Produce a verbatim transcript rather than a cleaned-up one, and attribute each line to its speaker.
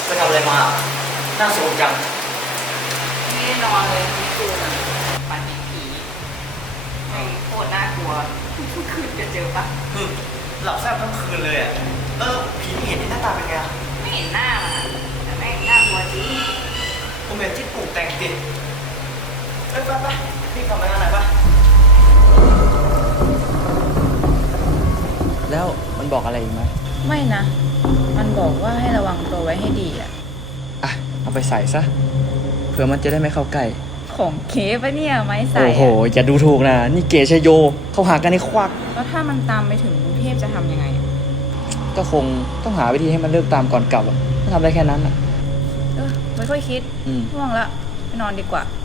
Speaker 1: ไปทำอะไรมาน่าสงจัง
Speaker 2: ไม่ได้นอนเลยเมื่อคืนอะฝันเห็นผีไม่โคตรน่ากลัวทุกคืนจะเจอปะ
Speaker 1: ฮึหลับแซ่บทั้งคืนเลยอ่ะเออผีไม่เห็นหน้าตาเป็นไงอ่ะ
Speaker 2: ไม่เห็นหน้ามันอะแต่แม่งน่ากลัวจริง
Speaker 1: ผมเห็นที่ปลูกแต่งดิเอ้ยไปไปพี่ทำอะไรกันไหนปะ
Speaker 3: แล้วมันบอกอะไรอีกไหม
Speaker 2: ไม่นะมันบอกว่าให้ระวังตัวไว้ให้ดีอะ
Speaker 3: อ่ะเอาไปใส่ซะเผื่อมันจะได้ไม่เข้าใกล้
Speaker 2: ของเคปะเนี่ยไม้ใส่
Speaker 3: โอ้โหอย่าดูถูกนะนี่เกชโยเขาหากันในควัก
Speaker 2: แล้วถ้ามันตามไปถึงกรุงเทพจะทำยังไง
Speaker 3: ก็คงต้องหาวิธีให้มันเลิกตามก่อนกลับอ่ะทำได้แค่นั้นอ่ะ
Speaker 2: เออไม่ค่อยคิดง่วงละไปนอนดีกว่า